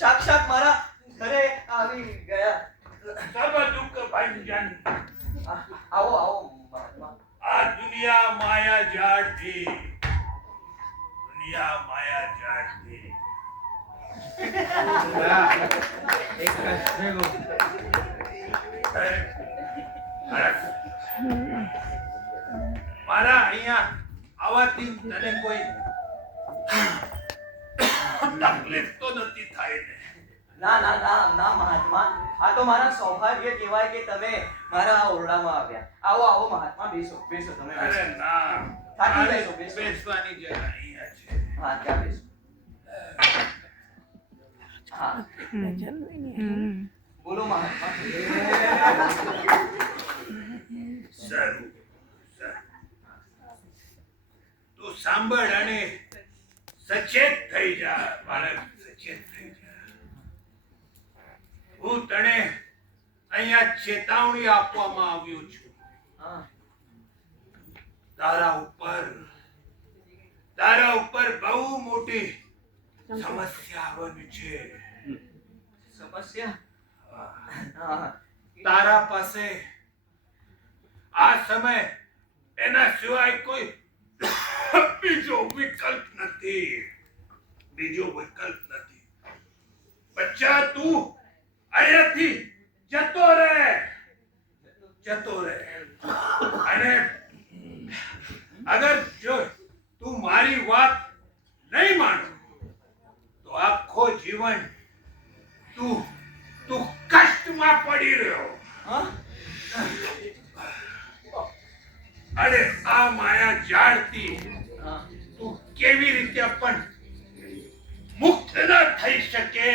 સાક્ષાત મારા ઘરે આવી ગયા. સબ દુઃખ ભાઈ જાન. આવો આવો મહાત્મા. આ દુનિયા માયા જાળથી. દુનિયા માયા જાળથી. મારા અહીંયા આવાથી તને કોઈ તકલીફ તો નથી થાય ને? ના ના ના ના મહાત્મા, આ તો મારા સૌભાગ્ય કહેવાય કે તમે મારા આ ઓરડામાં આવ્યા. આવો આવો મહાત્મા, બેસો બેસો તમે બેસો. અરે ના, થાકી બેસો બેસો. બેસવાની જગ્યા અહીંયા છે. હા ત્યાં બેસો. હા બોલો મહાત્મા. સારું. તું સાંભળ અને સચેત થઈ જા બાળક, સચેત થઈ જા. હું તને અહીંયા ચેતવણી આપવામાં આવ્યો છું. હા તારા ઉપર બહુ મોટી સમસ્યા આવવાની છે. સમસ્યા? હા તારા પાસે આ સમય એના સિવાય કોઈ બીજો વિકલ્પ નથી. બચ્ચા, તું અહીંયાથી જતો રહે. અને અગર જો તું મારી વાત નહીં માનો તો આખો જીવન તું કષ્ટમાં પડી રહ્યો. હા અરે આ માયા જાળથી હા તું કેવી રીતે પણ મુક્ત ન થઈ શકે.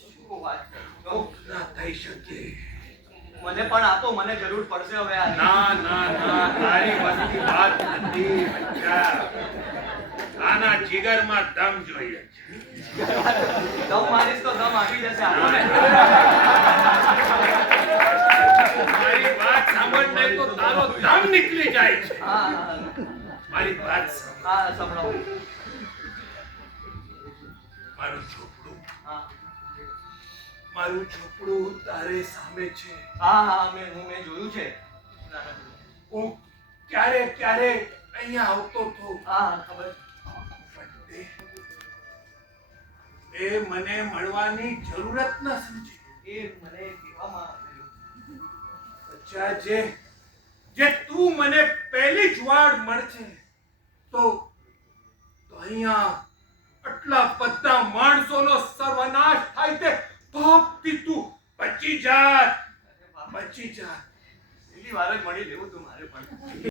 શું વાત કરો? મુક્ત ન થઈ શકે. મને પણ આપો, મને જરૂર પડશે હવે આ. ના, તારી વસ્તી વાત નથી બચ્ચા. આના જીગરમાં દમ જોઈએ છે. દમ મારીશ તો દમ આવી જશે. આપો ને. મારી વાત સાંભળ નહીં તો તારો દમ નીકળી જાય છે. હા મારી વાત સાંભળ. હા સંભળાવો. મારું ઝૂંપડું તારે સામે છે. હા મેં જોયું છે. હું ક્યારે અહીંયા આવતો હતો. હા ખબર. એ મને મળવાની જરૂરત ન સમજી. એ મને કહેવામાં આવ્યું. બચ્ચા, જે તું મને પહેલી જ વાર મળશે તો અહીંયા આટલા બધા માણસોનો સર્વનાશ થાય તે પાપથી તું બચી જાત. બીજી વાર જ મળી લેવું તું મારે પણ.